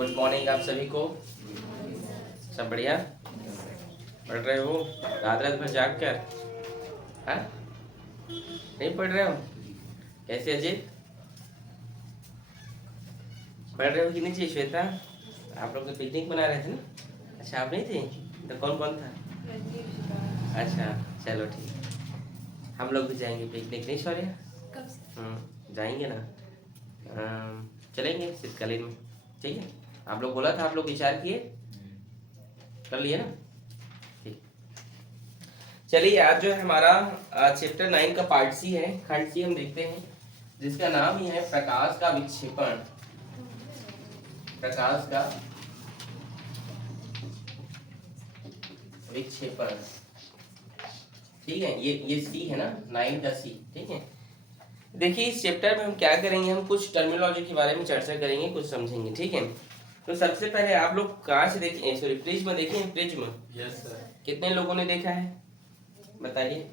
Good morning आप सभी को। सब बढ़िया पढ़ रहे हो? रात रात भर जाग कर? हाँ, नहीं पढ़ रहे हो? कैसे अजीत, पढ़ रहे हो कि नहीं जी? श्वेता, आप लोग तो पिकनिक मना रहे थे ना? अच्छा, आप नहीं थी तो कौन कौन था? अच्छा, चलो ठीक, हम लोग भी जाएंगे पिकनिक, नहीं शौर्य? जाएंगे ना। चलेंगे शीतकालीन में, ठीक है? आप लोग बोला था, आप लोग विचार किए, कर लिए ना? ठीक, चलिए आज जो है हमारा चैप्टर 9 का पार्ट सी है, खंड सी हम देखते हैं, जिसका नाम ही है प्रकाश का विक्षेपण। प्रकाश का विक्षेपण, ठीक है? ये सी है ना, 9 का सी, ठीक है? देखिए इस चैप्टर में हम क्या करेंगे, हम कुछ टर्मिनोलॉजी के बारे में चर्चा करेंगे, कुछ समझेंगे, ठीक है? तो सबसे पहले आप लोग कांच देखें, सॉरी प्रिज्म देखें, प्रिज्म। Yes sir. कितने लोगों ने देखा है बताइए?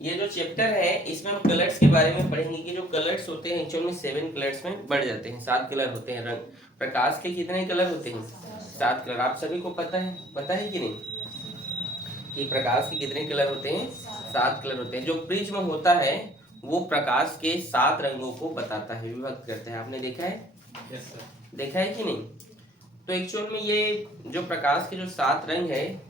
ये जो चैप्टर है इसमें हम कलर्स के बारे में पढ़ेंगे कि जो कलर्स होते हैं एक्चुअल में 7 कलर्स में बढ़ जाते हैं, 7 कलर होते हैं। रंग प्रकाश के कितने कलर होते हैं? 7 कलर। आप सभी को पता है कि नहीं कि प्रकाश के कितने कलर होते हैं? 7 कलर होते हैं। जो प्रिज्म होता है वो प्रकाश के 7 रंगों को बताता है, विभक्त करता है। आपने देखा है? Yes sir. देखा है कि नहीं? तो एक्चुअल में ये जो प्रकाश के जो 7 रंग है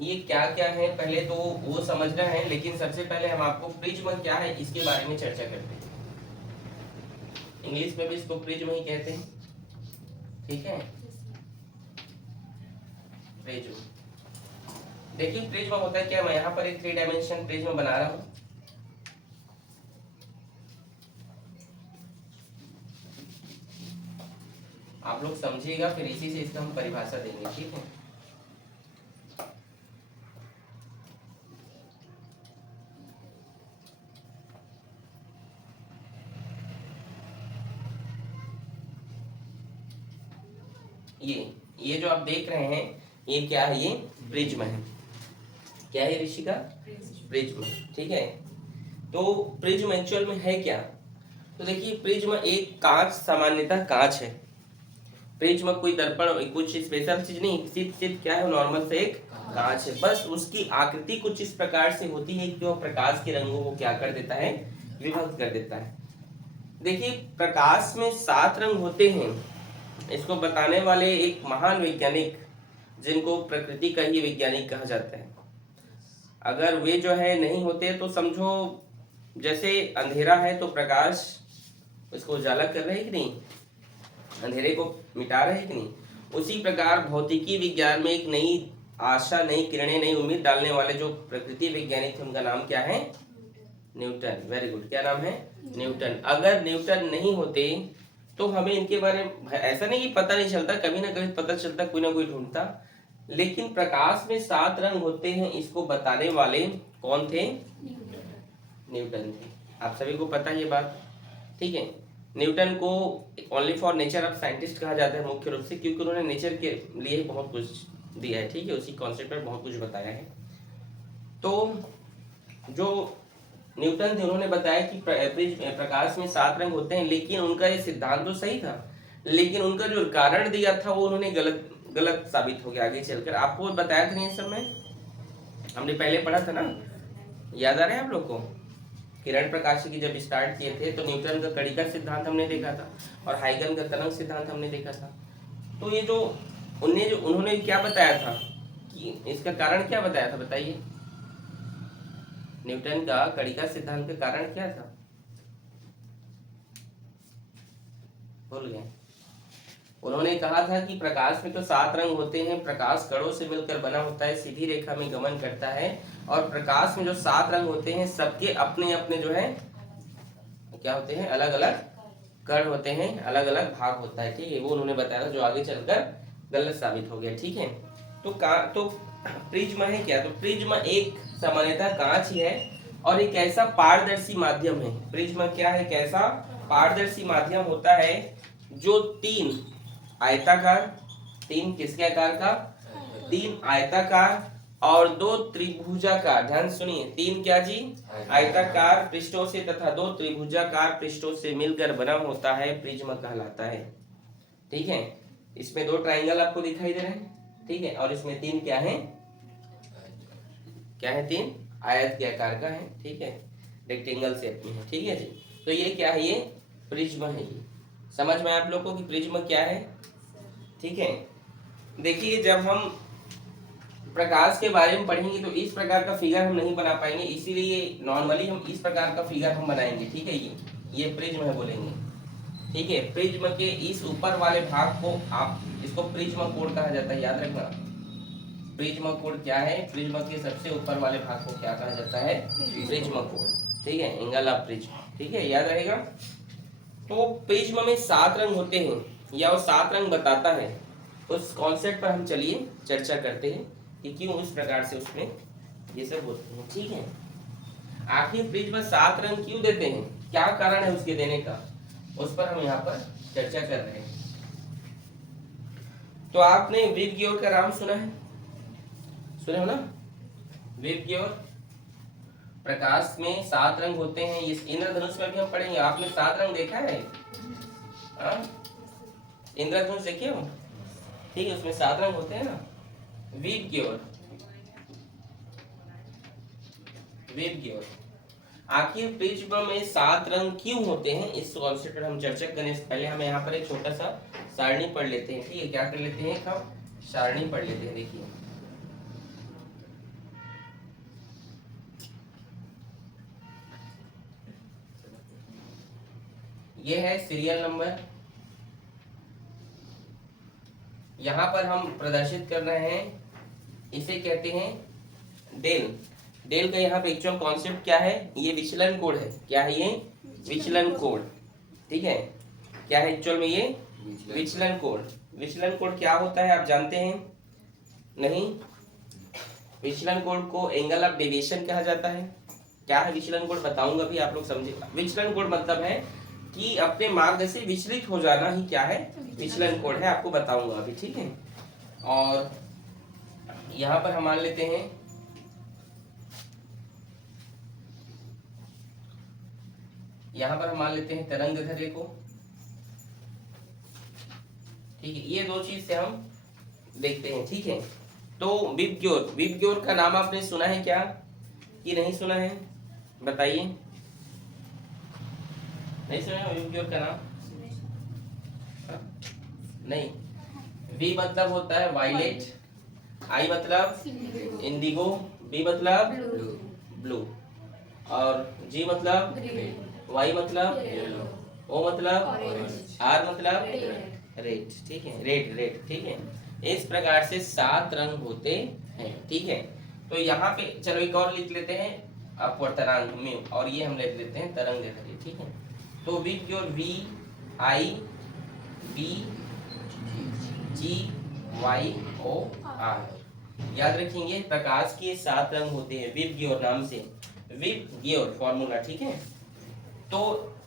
ये क्या क्या है पहले तो वो समझना है, लेकिन सबसे पहले हम आपको प्रिज्म क्या है इसके बारे में चर्चा करते हैं। इंग्लिश में भी इसको प्रिज्म ही कहते हैं, ठीक है? प्रिज्म, देखिए प्रिज्म होता है क्या, मैं यहाँ पर एक 3 डायमेंशन प्रिज्म बना रहा हूँ। आप लोग समझिएगा, फिर इसी से इसका हम परिभाषा देंगे, ठीक है? ये जो आप देख रहे हैं ये क्या है? ये प्रिज्म है। क्या है ऋषिका? प्रिज्म, ठीक है? तो प्रिज्म एक्चुअल में है क्या? तो देखिए प्रिज्म एक कांच, सामान्यतः कांच है। प्रिज्म कोई दर्पण कुछ स्पेशल चीज नहीं, सिर्फ क्या है, नॉर्मल से एक कांच है। बस उसकी आकृति कुछ इस प्रकार से होती है कि वह प्रकाश के रंगों को क्या कर देता है? विभक्त कर देता है। देखिए प्रकाश में 7 रंग होते हैं, इसको बताने वाले एक महान वैज्ञानिक, जिनको प्रकृति का ही वैज्ञानिक कहा जाता है। अगर वे जो है नहीं होते तो समझो जैसे अंधेरा है तो प्रकाश उसको उजाला कर रहे है कि नहीं, अंधेरे को मिटा रहे है कि नहीं, उसी प्रकार भौतिकी विज्ञान में एक नई आशा, नई किरणें, नई उम्मीद डालने वाले जो प्रकृति वैज्ञानिक थे उनका नाम क्या है? न्यूटन। वेरी गुड, क्या नाम है? न्यूटन। अगर न्यूटन नहीं होते तो हमें इनके बारे में ऐसा नहीं कि पता नहीं चलता, कभी ना कभी पता चलता, कोई ना कोई ढूंढता। लेकिन प्रकाश में 7 रंग होते हैं, इसको बताने वाले कौन थे? न्यूटन थे। आप सभी को पता है ये बात, ठीक है? न्यूटन को only for nature of scientist कहा जाता है मुख्य रूप से, क्योंकि उन्होंने नेचर के लिए बहुत कुछ दिया है, ठीक है? उसी कॉन्सेप्ट पर बहुत कुछ बताया है। तो जो न्यूटन थे उन्होंने बताया कि प्रकाश में 7 रंग होते हैं, लेकिन उनका ये सिद्धांत तो सही था, लेकिन उनका जो कारण दिया था वो उन्होंने गलत साबित हो गया आगे चलकर। आपको बताया था नहीं इस समय, हमने पहले पढ़ा था ना, याद आ रहा है आप लोग को? किरण प्रकाश की जब स्टार्ट किए थे तो न्यूटन का कड़ी का सिद्धांत हमने देखा था और हाइगन का तरंग सिद्धांत हमने देखा था। तो ये जो उन्होंने क्या बताया था कि इसका कारण क्या बताया था, बताइए? न्यूटन का कड़ी का सिद्धांत का कारण क्या था? भूल गए? उन्होंने कहा था कि प्रकाश में तो 7 रंग होते हैं, प्रकाश कणों से मिलकर बना होता है, सीधी रेखा में गमन करता है, और प्रकाश में जो 7 रंग होते हैं सबके अपने अपने जो है क्या होते हैं? अलग अलग कण होते हैं, अलग अलग भाग होता है, ठीक है? वो उन्होंने बताया था, जो आगे चलकर गलत साबित हो गया, ठीक है? तो प्रिज्म है क्या? तो प्रिज्म एक सामान्यतः कांच ही है और एक ऐसा पारदर्शी माध्यम है। प्रिज्म क्या है? कैसा पारदर्शी माध्यम होता है जो 3 आयताकार, 3 किसके आकार का? 3 आयताकार और 2 त्रिभुजाकार, ध्यान सुनिए, 3 क्या जी? आयताकार पृष्ठों से तथा 2 त्रिभुजाकार पृष्ठों से मिलकर बना होता है, प्रिज्म कहलाता है, ठीक है? इसमें 2 ट्राइंगल आपको दिखाई दे रहे हैं, ठीक है, और इसमें 3 क्या है, 3 आयत के आकार का है, ठीक है, रेक्टेंगल शेप में है, ठीक है जी। तो ये क्या है, ये प्रिज्म है। ये समझ में आप लोगों को कि प्रिज्म क्या है, ठीक है। देखिए जब हम प्रकाश के बारे में पढ़ेंगे तो इस प्रकार का फिगर हम नहीं बना पाएंगे, इसीलिए नॉर्मली हम इस प्रकार का फिगर हम बनाएंगे, ठीक है। ये प्रिज्म है बोलेंगे, ठीक है। प्रिज्म के इस ऊपर वाले भाग को आप इसको प्रिज्म कोण कहा जाता है, याद रखना। प्रिज्म कोण क्या है, प्रिज्म के सबसे ऊपर वाले भाग को क्या कहा जाता है, प्रिज्म कोण, ठीक है, एंगल ऑफ प्रिज्म, ठीक है, याद रहेगा। तो प्रिज्म में 7 रंग होते हैं या वो 7 रंग बताता है, उस कॉन्सेप्ट पर हम चलिए चर्चा करते हैं कि क्यों उस प्रकार से उसमें ये सब होते हैं, ठीक है। आखिर प्रिज्म 7 रंग क्यों देते हैं, क्या कारण है उसके देने का, उस पर हम यहाँ पर चर्चा कर रहे हैं। तो आपने विबग्योर का नाम सुना है, सुने हो ना, विबग्योर। प्रकाश में 7 रंग होते हैं, इस इंद्रधनुष में भी हम पढ़ेंगे। आपने 7 रंग देखा है, इंद्रधनुष देखे हो, ठीक है, उसमें 7 रंग होते हैं ना। विबग्योर, विबग्योर, आखिर प्रिज्म में 7 रंग क्यों होते हैं, इस कॉन्सेप्ट पर हम चर्चा करने से पहले हम यहाँ पर एक छोटा सा सारणी पढ़ लेते हैं, ठीक है। क्या कर लेते हैं, हम सारणी पढ़ लेते हैं। देखिए ये है सीरियल नंबर, यहाँ पर हम प्रदर्शित कर रहे हैं, इसे कहते हैं डेल। डेल का यहाँ पे एक्चुअल कॉन्सेप्ट क्या है, ये विचलन कोण है। क्या है ये, विचलन कोण, ठीक है। क्या है एक्चुअल में, ये विचलन कोण। विचलन कोण क्या होता है आप जानते हैं, नहीं। विचलन कोण को एंगल ऑफ डेविएशन कहा जाता है। क्या है विचलन कोण, बताऊंगा भी, आप लोग समझेगा। विचलन कोण मतलब है कि अपने मार्ग से विचलित हो जाना ही क्या है, विचलन कोण है, आपको बताऊंगा अभी, ठीक है। और यहाँ पर हम मान लेते हैं तरंग दैर्ध्य को, ठीक है। ये 2 चीज से हम देखते हैं, ठीक है। तो विबग्योर, विबग्योर का नाम आपने सुना है क्या कि नहीं सुना है, बताइए। नहीं सुना है विबग्योर का नाम, नहीं। वी मतलब होता है वायलेट, आई मतलब इंडिगो, बी मतलब ब्लू, और जी मतलब वाई मतलब ओ मतलब आर मतलब रेड, ठीक है, रेड रेड, ठीक है। इस प्रकार से 7 रंग होते हैं, ठीक है। तो यहाँ पे चलो एक और लिख लेते हैं अपवर्ड तरंग में, और ये हम लिख लेते हैं तरंग दैर्ध्य, ठीक है। तो VIBGYOR V I B G Y O R, याद रखेंगे। प्रकाश के 7 रंग होते हैं विबग्योर नाम से, विबग्योर फॉर्मूला, ठीक है। तो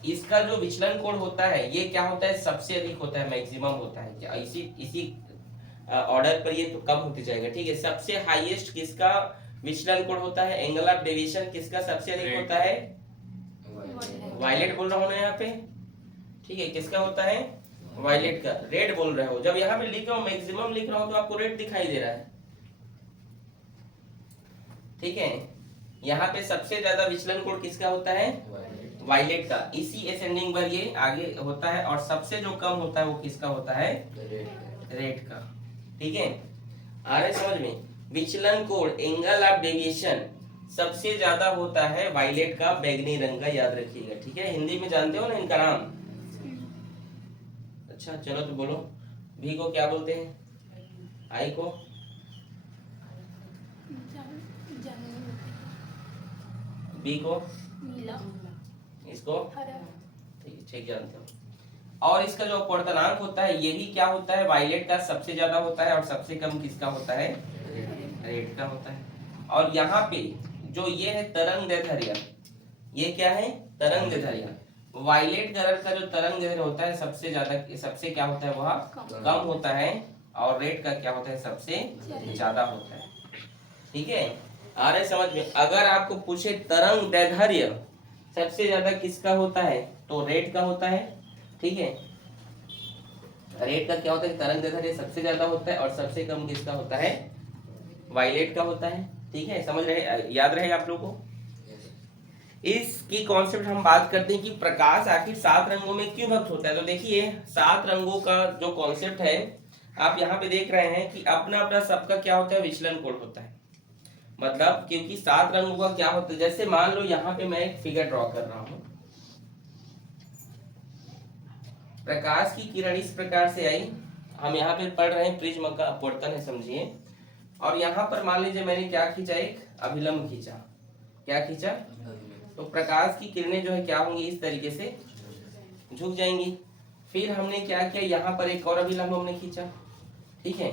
इसका जो विचलन कोण होता है ये क्या होता है, सबसे अधिक होता है, मैक्सिमम होता है। क्या इसी ऑर्डर पर ये तो कम होते जाएगा, ठीक है। सबसे हाईएस्ट किसका विचलन कोण होता है, एंगल ऑफ डेविएशन किसका सबसे अधिक होता है, वायलेट बोल रहा हूं ना यहाँ पे, ठीक है। किसका होता है, वायलेट का। रेड बोल रहे हो, जब यहाँ पे लिख रहा हूँ मैक्सिमम लिख रहा हूँ तो आपको रेड दिखाई दे रहा है, ठीक है। यहाँ पे सबसे ज्यादा विचलन कोण किसका होता है, वायलेट का। इसी असेंडिंग पर ये आगे होता है, और सबसे जो कम होता है वो किसका होता है, रेड का, ठीक है। आ रहा है समझ में। विचलन कोण एंगल ऑफ डेविएशन सबसे ज्यादा होता है वायलेट का, बैगनी रंग का, याद रखिएगा, ठीक है। हिंदी में जानते हो ना इनका नाम, अच्छा चलो तो बोलो। भी को क्या बोलते हैं, आई को, बी को नीला, इसको ठीक जानते हो। और इसका जो अपवर्तनांक होता है ये भी क्या होता है, वायलेट का सबसे ज्यादा होता है, और सबसे कम किसका होता है, रेड का होता है। और यहाँ पे जो ये है तरंग दैर्ध्य, ये क्या है, तरंग दैर्ध्य। वायलेट कलर का जो तरंग दैर्ध्य होता है सबसे ज्यादा, सबसे क्या होता है वह कम होता है, और रेड का क्या होता है, सबसे ज्यादा होता है, ठीक है। आ रहे समझ में। अगर आपको पूछे तरंग दैर्ध्य सबसे ज्यादा किसका होता है, तो रेड का होता है, ठीक है। रेड का क्या होता है, तरंग दैर्ध्य सबसे ज्यादा होता है और सबसे कम किसका होता है, वायलेट का होता है। ठीक है, समझ रहे, याद रहेगा आप लोगों को। इसकी कॉन्सेप्ट हम बात करते हैं कि प्रकाश आखिर 7 रंगों में क्यों विभक्त होता है। तो देखिए 7 रंगों का जो कॉन्सेप्ट है आप यहाँ पे देख रहे हैं कि अपना अपना सबका क्या होता है, विचलन कोण होता है। मतलब क्योंकि 7 रंगों का क्या होता है, जैसे मान लो यहाँ पे मैं एक फिगर ड्रॉ कर रहा हूँ, प्रकाश की किरण इस प्रकार से आई, हम यहाँ पे पढ़ रहे हैं प्रिज्म का अपवर्तन है समझिए, और यहाँ पर मान लीजिए मैंने क्या खींचा, एक अभिलंब खींचा। क्या खींचा, तो प्रकाश की किरणें जो है क्या होंगी, इस तरीके से झुक जाएंगी। फिर हमने क्या किया, यहाँ पर एक और अभिलंब हमने खींचा। ठीक है,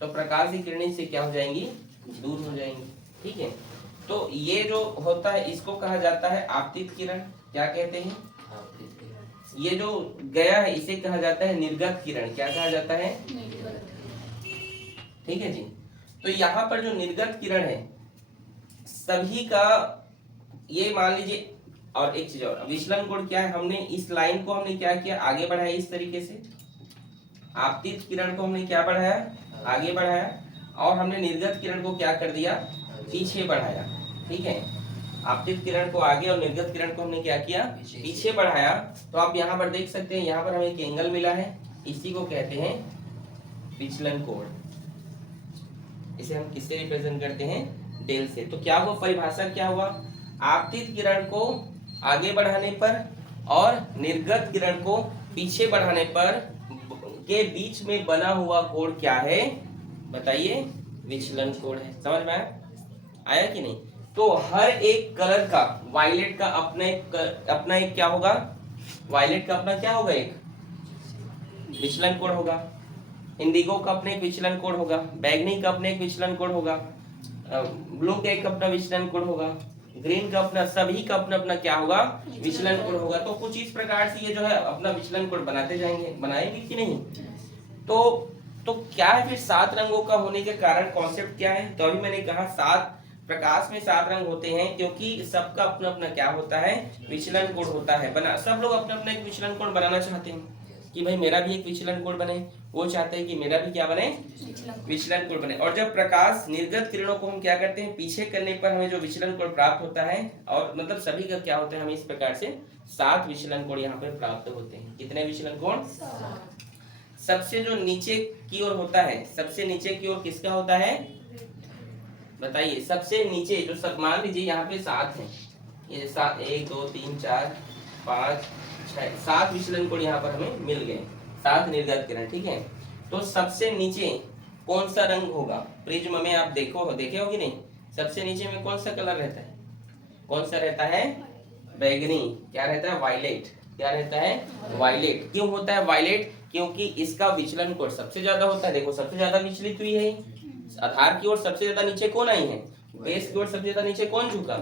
तो प्रकाश की किरणें से क्या हो जाएंगी, दूर हो जाएंगी। ठीक है, तो ये जो होता है इसको कहा जाता है आपतित किरण। क्या कहते हैं, ये जो गया है इसे कहा जाता है निर्गत किरण। क्या कहा जाता है, ठीक है जी। तो यहाँ पर जो निर्गत किरण है सभी का, ये मान लीजिए, और एक चीज और, विचलन कोण क्या है, हमने इस लाइन को हमने क्या किया, आगे बढ़ाया इस तरीके से। आपतित किरण को हमने क्या बढ़ाया, आगे बढ़ाया, और हमने निर्गत किरण को क्या कर दिया, पीछे बढ़ाया। ठीक है, आपतित किरण को आगे और निर्गत किरण को हमने क्या किया, पीछे बढ़ाया। तो आप यहाँ पर देख सकते हैं, यहाँ पर हमें एक एंगल मिला है, इसी को कहते हैं विचलन कोण। इसे हम किससे रिप्रेजेंट करते हैं, डेल से। तो क्या हुआ, परिभाषा क्या हुआ, आपतित किरण को आगे बढ़ाने पर और निर्गत किरण को पीछे बढ़ाने पर के बीच में बना हुआ कोण क्या है, बताइए, विचलन कोण है। समझ में आया कि नहीं। तो हर एक कलर का, वायलेट का अपना एक क्या होगा, वायलेट का अपना क्या होगा, एक विचलन कोण होगा। इंडिगो का अपने एक विचलन कोण होगा, बैगनी का अपने एक विचलन कोण होगा, ब्लू का एक अपना विचलन कोण होगा, ग्रीन का अपना, सभी का अपना अपना क्या होगा, विचलन कोण होगा। तो कुछ इस प्रकार से ये जो है अपना विचलन कोण बनाते जाएंगे, बनाएंगे कि नहीं। तो क्या है फिर 7 रंगों का होने के कारण कॉन्सेप्ट क्या है। तो अभी मैंने कहा 7 प्रकाश में 7 रंग होते हैं क्योंकि सबका अपना अपना क्या होता है, विचलन कोण होता है। बना सब लोग अपना अपना एक विचलन कोण बनाना चाहते हैं कि भाई मेरा भी एक विचलन कोण बने, वो चाहते हैं कि मेरा भी क्या बने, विचलन कोण बने। और जब प्रकाश निर्गत किरणों को हम क्या करते हैं, पीछे करने पर हमें जो विचलन कोण प्राप्त होता है, और मतलब सभी का क्या होता है, हमें इस प्रकार से 7 विचलन कोण यहाँ पर प्राप्त होते हैं। कितने विचलन कोण, सबसे जो नीचे की ओर होता है, सबसे नीचे की ओर किसका होता है, बताइए, सबसे नीचे जो सब, मान लीजिए यहाँ पे 7 है, ये 7, 1 2 3 4 5 6 7 विचलन कोण यहाँ पर हमें मिल गए, 7 निर्गत किरण। ठीक है, तो सबसे नीचे कौन सा रंग होगा, प्रिज्म में आप देखे हो कि नहीं, सबसे नीचे में कौन सा कलर रहता है, कौन सा रहता है, बैगनी। क्या रहता है, वायलेट। क्या रहता है, वायलेट। क्यों होता है वायलेट, क्योंकि इसका विचलन कोण सबसे ज्यादा होता है। देखो सबसे ज्यादा विचलित हुई है, आधार की ओर सबसे ज्यादा नीचे कौन आई है, बेस की ओर सबसे ज्यादा नीचे कौन झुका,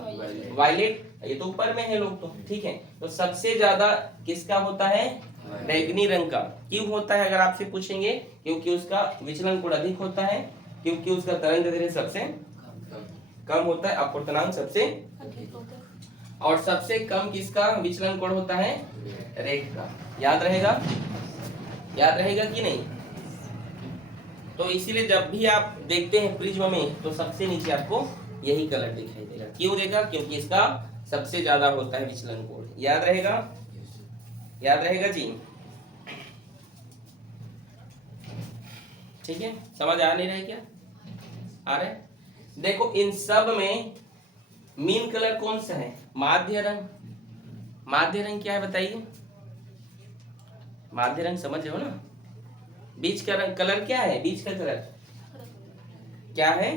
वायलेट। ये तो ऊपर में है लोग तो, ठीक है। तो सबसे ज्यादा किसका होता है, बैगनी रंग का। क्यों होता है अगर आपसे पूछेंगे, क्योंकि उसका विचलन कोण अधिक होता है, क्योंकि उसका तरंगदैर्ध्य सबसे कम होता है, अपवर्तनांक सबसे, और सबसे कम किसका विचलन कोण होता है, रेड का। याद रहेगा, याद रहेगा कि नहीं। तो इसीलिए जब भी आप देखते हैं प्रिज्म में तो सबसे नीचे आपको यही कलर दिखाई देगा। क्यों देगा, क्योंकि इसका सबसे ज्यादा होता है विचलन कोण। याद रहेगा, याद रहेगा जी, ठीक है। समझ आ नहीं रहा है क्या, आ रहा है। देखो इन सब में मीन कलर कौन सा है, माध्य रंग। माध्य रंग क्या है बताइए, माध्य रंग समझ रहे हो ना। बीच का रंग कलर क्या है, बीच का कलर क्या है,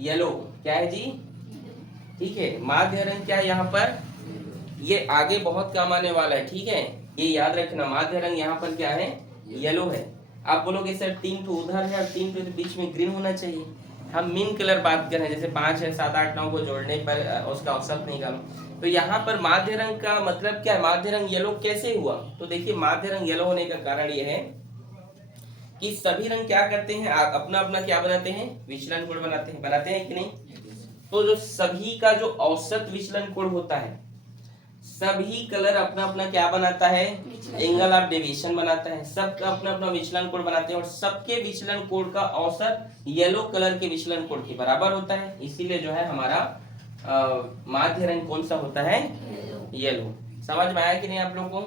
येलो। क्या है जी, ठीक है। माध्य रंग क्या है यहाँ पर, ये आगे बहुत काम आने वाला है, ठीक है, ये याद रखना। माध्य रंग यहाँ पर क्या है, येलो है। आप बोलोगे सर 3 तो उधर है और 3 तो बीच में ग्रीन होना चाहिए। हम मीन कलर बात कर रहे हैं, जैसे 5 है 7 8 9 को जोड़ने पर उसका औसत निकालो। तो यहाँ पर माध्य रंग का मतलब क्या है, माध्य रंग येलो कैसे हुआ। तो देखिए माध्य रंग येलो होने का कारण ये है कि सभी रंग क्या करते हैं, अपना अपना क्या बनाते हैं, विचलन कोण बनाते हैं कि नहीं। तो जो सभी का जो औसत विचलन कोण होता है सभी कलर अपना अपना क्या बनाता है, एंगल ऑफ डेविएशन बनाता है, सबका अपना अपना विचलन कोण बनाते हैं और सबके विचलन कोण का औसत येलो कलर के विचलन कोण के बराबर होता है। इसीलिए जो है हमारा माध्य रंग कौन सा होता है, येलो। समझ में आया कि नहीं आप लोगों को?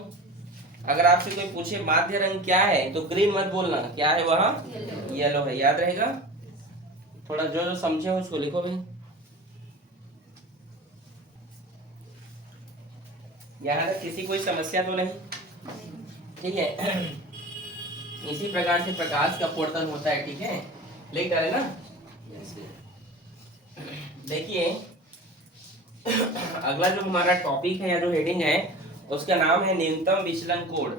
अगर आपसे कोई पूछे माध्य रंग क्या है तो ग्रीन मत बोलना, क्या है वह, येलो है, याद रहेगा। थोड़ा जो जो समझे हो उसको लिखो भाई। यहाँ तक किसी कोई समस्या तो नहीं, ठीक है। इसी प्रकार से प्रकाश का अपवर्तन होता है, ठीक है, लिख डाले ना। देखिए अगला जो हमारा टॉपिक है या जो हेडिंग है उसका नाम है न्यूनतम विचलन कोण।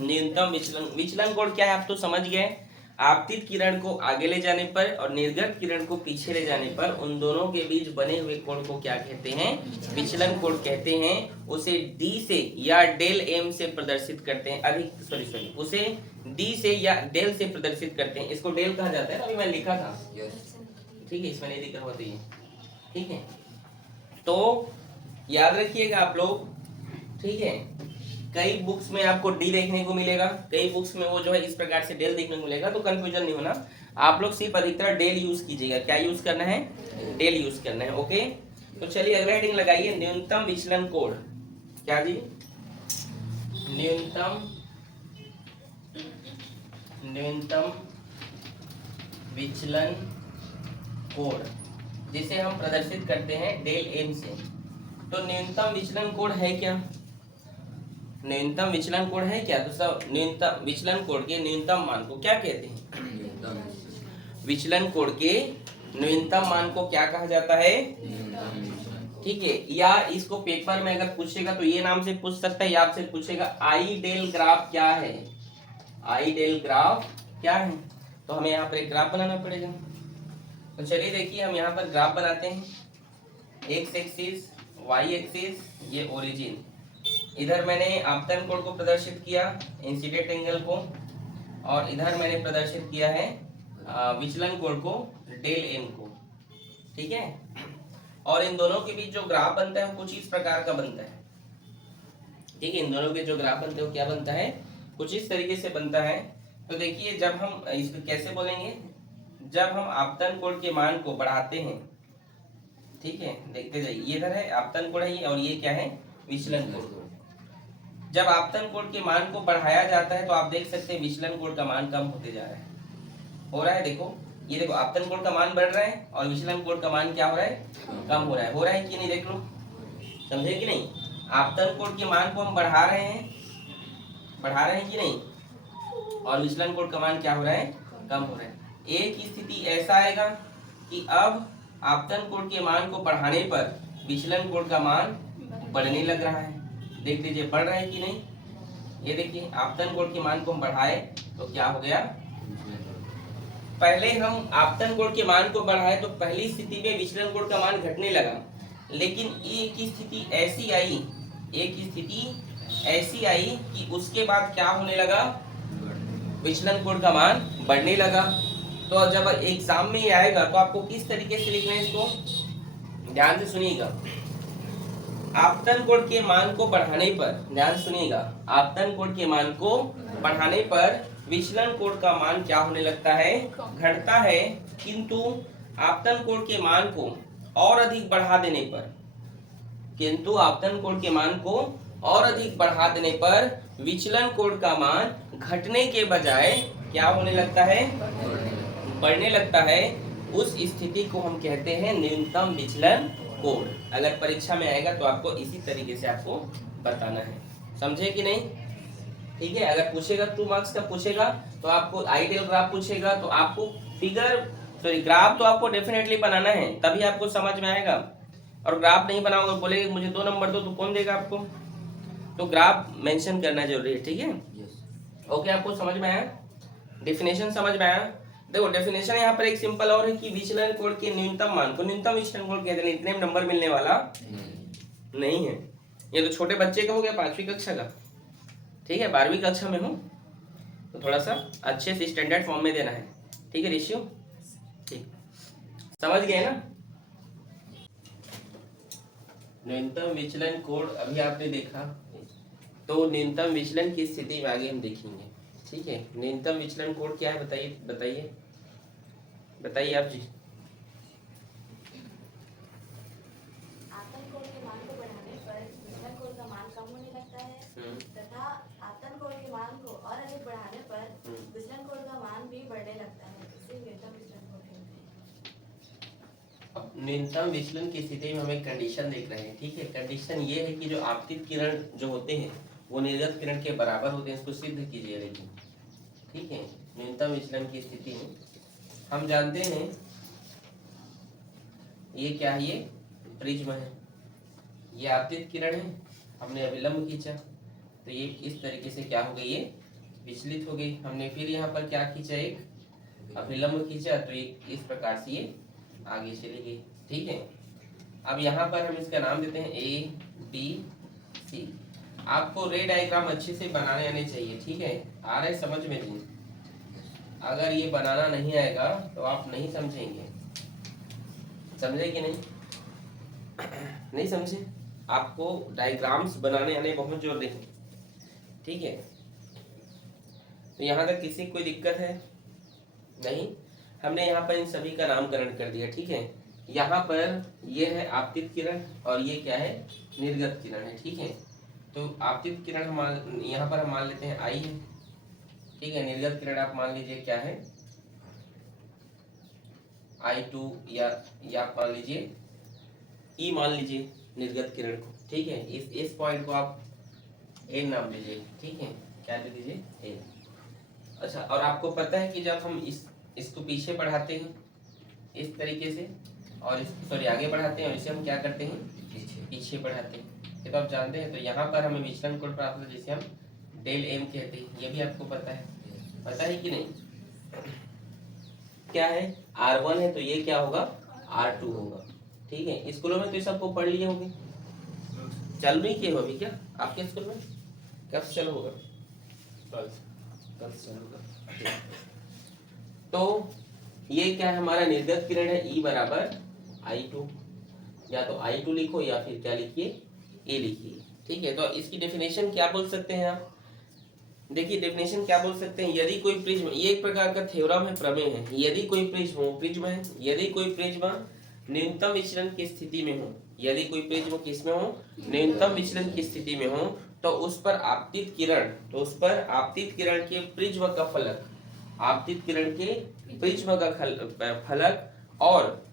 न्यूनतम विचलन कोण क्या है आप तो समझ गए। आपतित किरण को आगे ले जाने पर और निर्गत किरण को पीछे ले जाने पर उन दोनों के बीच बने हुए कोण को क्या कहते हैं, विचलन कोण कहते हैं। उसे डी से या डेल एम से प्रदर्शित करते हैं, उसे डी से या डेल से प्रदर्शित करते हैं। इसको डेल कहा जाता है ना, अभी मैं लिखा था, ठीक है, इसमें नहीं दिक्कत होती है, ठीक है। तो याद रखिएगा आप लोग, ठीक है। कई बुक्स में आपको डी देखने को मिलेगा, कई बुक्स में वो जो है इस प्रकार से डेल देखने को मिलेगा, तो कंफ्यूजन नहीं होना। आप लोग सिर्फ अधिकतर डेल यूज कीजिएगा। क्या यूज करना है, डेल यूज करना है, ओके। तो चलिए अगला हेडिंग लगाइए, न्यूनतम विचलन कोण। क्या जी, न्यूनतम विचलन कोण जिसे हम प्रदर्शित करते हैं डेल एम से। तो न्यूनतम विचलन कोण है क्या, न्यूनतम विचलन कोण है क्या, तो सब न्यूनतम विचलन कोण के न्यूनतम मान को क्या कहते हैं, विचलन कोण के न्यूनतम मान को क्या कहा जाता है, ठीक है। या इसको पेपर में अगर पूछेगा तो ये नाम से पूछ सकता है, या आपसे पूछेगा आइडेल ग्राफ क्या है, आइडेल ग्राफ क्या है। तो हमें यहाँ पर एक ग्राफ बनाना पड़ेगा। तो चलिए देखिए हम यहाँ पर ग्राफ बनाते हैं। एक्स एक्सिस, वाई एक्सिस, ये ओरिजिन, इधर मैंने आपतन कोण को प्रदर्शित किया, इंसिडेंट एंगल को, और इधर मैंने प्रदर्शित किया है विचलन कोण को, डेल एम को, ठीक है। और इन दोनों के बीच जो ग्राफ बनता है वो कुछ इस प्रकार का बनता है, ठीक है। इन दोनों के जो ग्राफ बनते हैं वो क्या बनता है, कुछ इस तरीके से बनता है। तो देखिए जब हम इसको कैसे बोलेंगे, जब हम आपतन कोण के मान को बढ़ाते हैं, ठीक है, देखते जाइए, ये इधर है आपतन कोण है ये, और ये क्या है, विचलन कोण। जब आपतन कोण के मान को बढ़ाया जाता है तो आप देख सकते हैं विचलन कोण का मान कम होते जा रहा है, हो रहा है। देखो ये देखो, आपतन कोण का मान बढ़ रहा है और विचलन कोण का मान क्या हो रहा है, कम हो रहा है। हो रहा है कि नहीं, देख लो, समझे कि नहीं। आपतन कोण के मान को हम बढ़ा रहे हैं कि नहीं, और विचलन कोण का मान क्या हो रहा है, कम हो रहा है। एक स्थिति ऐसा आएगा कि अब आपतन कोण के मान को बढ़ाने पर विचलन कोण का मान बढ़ने लग रहा है। देख लीजिए बढ़ रहा है कि नहीं, ये देखिए आपतन कोण के मान को हम बढ़ाए तो क्या हो गया, पहले हम आपतन कोण के मान को बढ़ाए तो पहली स्थिति में विचलन कोण का मान घटने लगा, लेकिन एक स्थिति ऐसी आई कि उसके बाद क्या होने लगा, विचलन कोण का मान बढ़ने लगा। तो जब एग्जाम में ये आएगा तो आपको किस तरीके से लिखना है, इसको ध्यान से सुनिएगा। आपतन कोण के मान को बढ़ाने पर, ध्यान सुनिएगा, आपतन कोण के मान को बढ़ाने पर विचलन कोण का मान क्या होने लगता है, घटता है। किंतु आपतन कोण के मान को और अधिक बढ़ा देने पर, विचलन कोण का मान घटने के बजाय क्या होने लगता है, बढ़ने लगता है। उस स्थिति को हम कहते हैं न्यूनतम विचलन कोण। अगर परीक्षा में आएगा तो आपको इसी तरीके से आपको बताना है, समझे कि नहीं, ठीक है। अगर पूछेगा 2 मार्क्स का पूछेगा तो आपको आइडियल ग्राफ पूछेगा तो आपको ग्राफ तो आपको डेफिनेटली बनाना है, तभी आपको समझ में आएगा। और ग्राफ नहीं बनाओगे, बोलेगे मुझे 2 नंबर दो, तो कौन देगा आपको। तो ग्राफ मेंशन करना जरूरी है, ठीक है। ओके, आपको समझ में आया, डेफिनेशन समझ में आया। देखो डेफिनेशन यहाँ पर एक सिंपल और है कि विचलन कोण के न्यूनतम मान को न्यूनतम विचलन कोण कहते हैं। इतने में नंबर मिलने वाला नहीं है, ये तो छोटे बच्चे का हो गया, 5वीं कक्षा का, ठीक है। 12वीं कक्षा में हूँ तो थोड़ा सा अच्छे से स्टैंडर्ड फॉर्म में देना है, ठीक है रेशियो, ठीक, समझ गए ना। न्यूनतम विचलन कोण अभी आपने देखा, तो न्यूनतम विचलन की स्थिति में आगे हम देखेंगे। ठीक है, न्यूनतम विचलन कोण क्या है बताइए बताइए बताइए आप जी। आतन कोण के मान को बढ़ाने पर विचलन कोण का मान कम होने लगता है तथा आतन कोण के मान को और अधिक बढ़ाने पर विचलन कोण का मान भी बढ़ने लगता है। इसे न्यूनतम विचलन कोण कहते हैं। अब न्यूनतम विचलन की स्थिति में हम एक कंडीशन देख रहे हैं। ठीक है, कंडीशन ये है कि जो आपतित किरण जो होते हैं वो निर्गत किरण के बराबर होते हैं, इसको सिद्ध कीजिए। लेकिन ठीक है, न्यूनतम विचलन की स्थिति में हम जानते हैं ये क्या है, ये प्रिज्म है, ये आपतित किरण है, हमने अभिलंब खींचा तो ये इस तरीके से क्या हो गई, ये विचलित हो गई। हमने फिर यहाँ पर क्या खींचा, एक अभिलंब खींचा तो ये इस प्रकार से ये आगे चली गई। ठीक है, अब यहाँ पर हम इसका नाम देते हैं ए बी सी। आपको रे डायग्राम अच्छे से बनाने आने चाहिए। ठीक है, आ रहे समझ में नहीं, अगर ये बनाना नहीं आएगा तो आप नहीं समझेंगे। समझे कि नहीं? नहीं समझे? आपको डायग्राम्स बनाने आने बहुत जरूरी है। ठीक है, तो यहाँ तक किसी कोई दिक्कत है नहीं? हमने यहाँ पर इन सभी का नामकरण कर दिया। ठीक है, यहाँ पर ये है आपतित किरण और ये क्या है, निर्गत किरण है। ठीक है, तो आपतित किरण हम यहाँ पर हम मान लेते हैं आई है। ठीक है, निर्गत किरण आप मान लीजिए क्या है, I2 या आप मान लीजिए E मान लीजिए निर्गत किरण को। ठीक है, इस पॉइंट को आप N नाम लीजिए। ठीक है, क्या दे दीजिए, N। अच्छा, और आपको पता है कि जब हम इसको पीछे बढ़ाते हैं इस तरीके से और इसको सॉरी आगे बढ़ाते हैं और इसे हम क्या करते हैं, पीछे बढ़ाते हैं, ये तो आप जानते हैं। तो यहाँ पर हमें विचलन कोण प्राप्त होता है जिसे हम डेल M कहते हैं। ये भी आपको पता है कि नहीं? क्या है, R1 है तो ये क्या होगा, R2 होगा। ठीक है, स्कूलों में तो ये सबको पढ़ लिए होंगे, चालू नहीं किए हो अभी क्या आपके स्कूल में? कब चालू होगा? कल चालू होगा। तो ये क्या है, हमारा निर्गत किरण है E बराबर I2, या तो I2 लिखो या फिर क्या लिखिए, A लिखिए। ठीक है, तो इसकी डेफिनेशन क्या बोल सकते हैं आप? देखिए डेफिनेशन क्या बोल सकते हैं, यदि कोई प्रिज्म, ये एक प्रकार का थ्योरम है, प्रमेय है, यदि कोई प्रिज्म है, यदि कोई प्रिज्म न्यूनतम विचलन की स्थिति में हो, यदि कोई प्रिज्म किसमें हो, न्यूनतम विचलन की स्थिति में हो, तो उस पर आपतित किरण के प्रिज्म का फलक, आपतित किरण के प्रिज्म का फलक और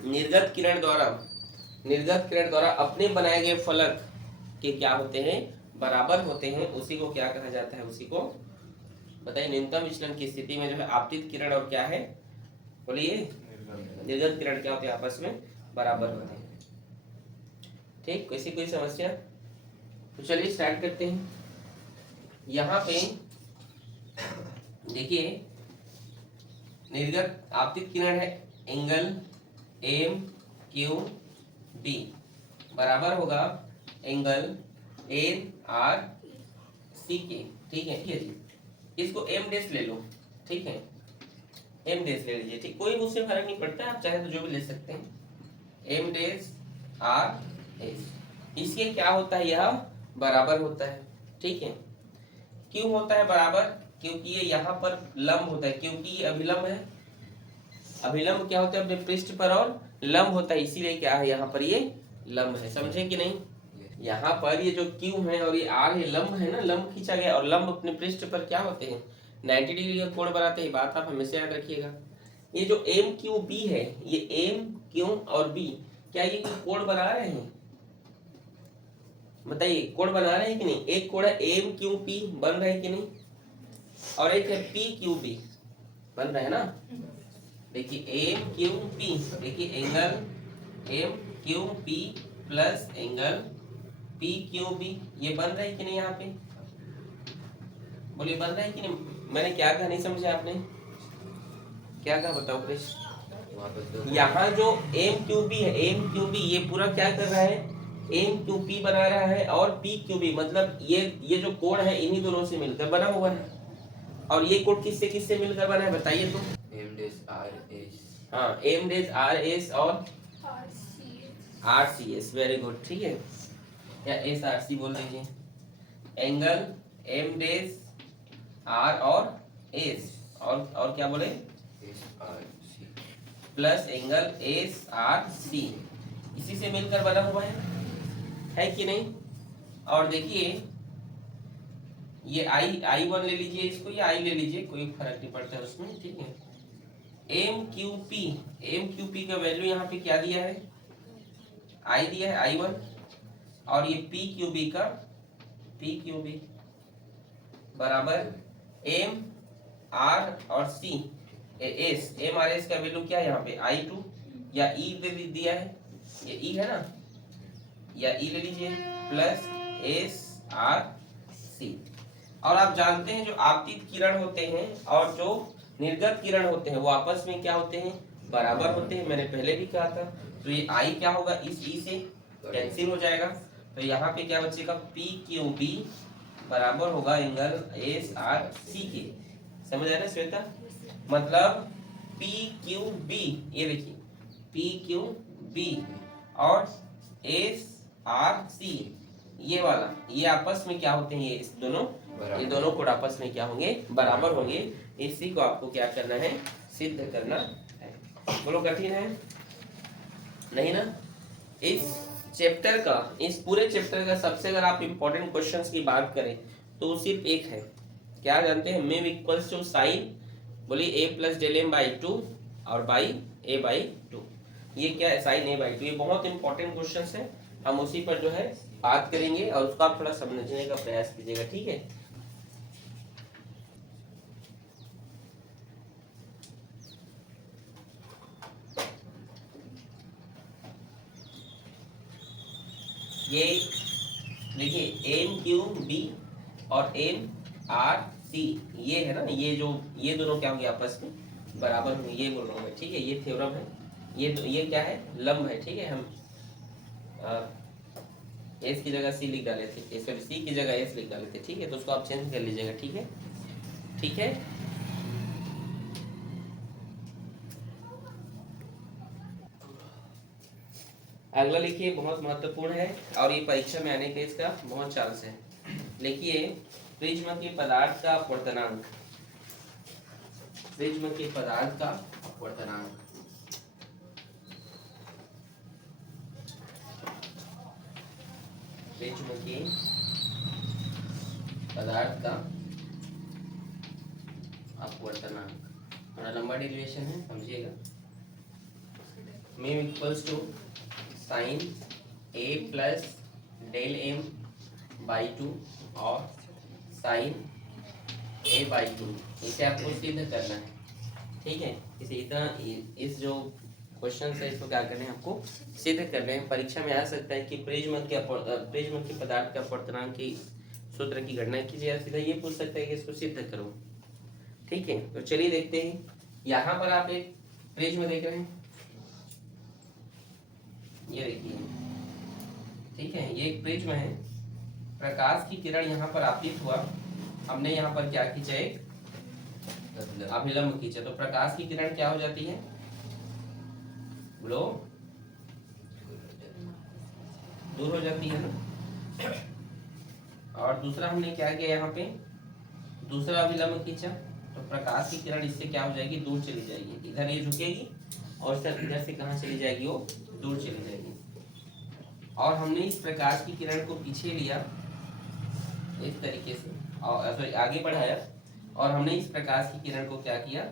निर्गत किरण द्वारा अपने बनाए गए फलक के क्या होते हैं, बराबर होते हैं। उसी को क्या कहा जाता है, उसी को बताइए। न्यूनतम विचलन की स्थिति में जो है आपतित किरण और क्या है, बोलिए, निर्गत किरण क्या होते हैं, आपस में बराबर होते हैं। ठीक, किसी कोई समस्या? तो चलिए स्टार्ट करते हैं। यहाँ पे देखिए निर्गत आपतित किरण है, एंगल एम क्यू डी बराबर होगा एंगल एन आर सी के। ठीक है जी, इसको एम डेस ले लो। ठीक है, एम डेस ले लीजिए। ठीक, कोई मुझसे फर्क नहीं पड़ता, आप चाहे तो जो भी ले सकते हैं। एम डेस आर एस, इसके क्या होता है, यह बराबर होता है। ठीक है, क्यों होता है बराबर, क्योंकि ये यहाँ पर लंब होता है, क्योंकि ये अभिलंब है। अभिलंब क्या होता है, अपने पृष्ठ पर और लंब होता है, इसीलिए क्या है, यहाँ पर ये लंब है। समझे कि नहीं? यहाँ पर ये जो Q है और ये R है, लंब है ना, लंब खींचा गया, और लंब अपने पृष्ठ पर क्या होते हैं, 90 डिग्री का कोण बनाते हैं। बात आप हमेशा याद रखिएगा। ये जो एम क्यू बी है, ये एम क्यू और बी, क्या ये कोण बना रहे हैं, बताइए, कोण बना रहे हैं कि नहीं? एक कोण है एम क्यू पी, बन रहा है कि नहीं, और एक है पी क्यू बी, बन रहा है ना। देखिए एम क्यू पी, देखिए angle M Q P plus angle P Q B, ये बन रहा है कि नहीं? यहाँ पे बोलिए, बन रहा है कि नहीं? मैंने क्या कहा, नहीं समझे आपने? क्या कहा बताओ कृष? यहाँ जो एम क्यू बी है, एम क्यू बी ये पूरा क्या कर रहा है, एम क्यू पी बना रहा है, और पी क्यू बी मतलब ये जो कोण है इन्हीं दोनों से मिलकर बना हुआ है। और ये कोण किससे मिलकर बना है बताइए तो? एम डेस आर एस, हाँ, एम डेस आर एस और RCS, वेरी गुड, ठीक है, या SRC बोल दीजिए। एंगल M डेश R और S, और क्या बोले, प्लस एंगल SRC, इसी से मिलकर बना हुआ है कि नहीं। और देखिए ये I1 ले लीजिए इसको, या I ले लीजिए, कोई फर्क नहीं पड़ता है उसमें, ठीक है। MQP का वैल्यू यहाँ पे क्या दिया है, I दिया है I1, और ये PQB बराबर M R और C S, M R S का वैल्यू क्या है यहाँ पे I2, या E दे दिया है, ये E है ना, या E ले लीजिए, प्लस SRC। और आप जानते हैं जो आपतित किरण होते हैं और जो निर्गत किरण होते हैं वो आपस में क्या होते हैं, बराबर होते हैं, मैंने पहले भी कहा था। तो ये I क्या होगा, इस E से कैंसिल हो जाएगा, तो यहाँ पे क्या बचेगा, PQB बराबर होगा एंगल SRC के। समझ आ रहा है श्वेता, मतलब PQB, ये देखिए PQB और SRC, ये वाला, ये आपस में क्या होते हैं, ये इस दोनों, ये दोनों कोण आपस में क्या होंगे, बराबर होंगे। इसी को आपको क्या करना है, सिद्ध करना है। बोलो कठिन है नहीं ना। इस चैप्टर का, इस पूरे चैप्टर का सबसे अगर आप इंपॉर्टेंट क्वेश्चंस की बात करें तो सिर्फ एक है, क्या जानते हैं, मेव इक्वल्स टू साइन, बोलिए A plus del M by 2 और बाई A बाई 2, ये क्या है, साइन A बाई 2। ये बहुत इंपॉर्टेंट क्वेश्चंस है, हम उसी पर जो है बात करेंगे और उसका आप थोड़ा समझने का प्रयास कीजिएगा, ठीक है। ये देखिए MQB और MRC, ये है ना, ये जो, ये दोनों क्या होंगे, आपस में बराबर होंगे, ये बोल रहा हूँ मैं, ठीक है। ये थ्योरम है, ये क्या है, लंब है, ठीक है। हम S की जगह C लिख डाले थे, सॉरी C की जगह S लिख डाले थे, ठीक है। तो उसको आप चेंज कर लीजिएगा, ठीक है, ठीक है। अगला लिखिए, बहुत महत्वपूर्ण है और ये परीक्षा में आने के इसका बहुत चांस है। लिखिए, प्रिज्म के पदार्थ का अपवर्तनांक, प्रिज्म के पदार्थ का अपवर्तनांक, प्रिज्म के पदार्थ का अपवर्तनांक, थोड़ा लंबा डेरिवेशन है, समझिएगा। Mu equals to sine A plus del M by 2 और साइन A बाई 2, इसे आपको सिद्ध करना है, ठीक है। इसे इतना, इस जो क्वेश्चन है इसको क्या करना है, आपको सिद्ध करना है। परीक्षा में आ सकता है कि प्रिज्म के पदार्थ का अपवर्तनांक की सूत्र की गणना कीजिए, या सीधा ये पूछ सकता है कि इसको सिद्ध करो, ठीक है। तो चलिए देखते हैं, यहाँ पर आप एक प्रिज्म देख रहे हैं, ये देखिए, ठीक है, ये एक प्रिज्म है, प्रकाश की किरण यहाँ पर आपतित हुआ, हमने यहाँ पर क्या खींचा, एक अभिलंब खींचा, तो प्रकाश की किरण क्या हो जाती है, बोलो, दूर हो जाती है ना। और दूसरा हमने क्या किया, यहाँ पे दूसरा अभिलंब खींचा, तो प्रकाश की किरण इससे क्या हो जाएगी, दूर चली जाएगी, इधर ये झुकेगी और सर इधर से कहाँ चली जाएगी, वो दूर चली जाएगी। और हमने इस प्रकाश की किरण को पीछे लिया इस तरीके से, और सॉरी आगे बढ़ाया, और हमने इस प्रकाश की किरण को क्या किया,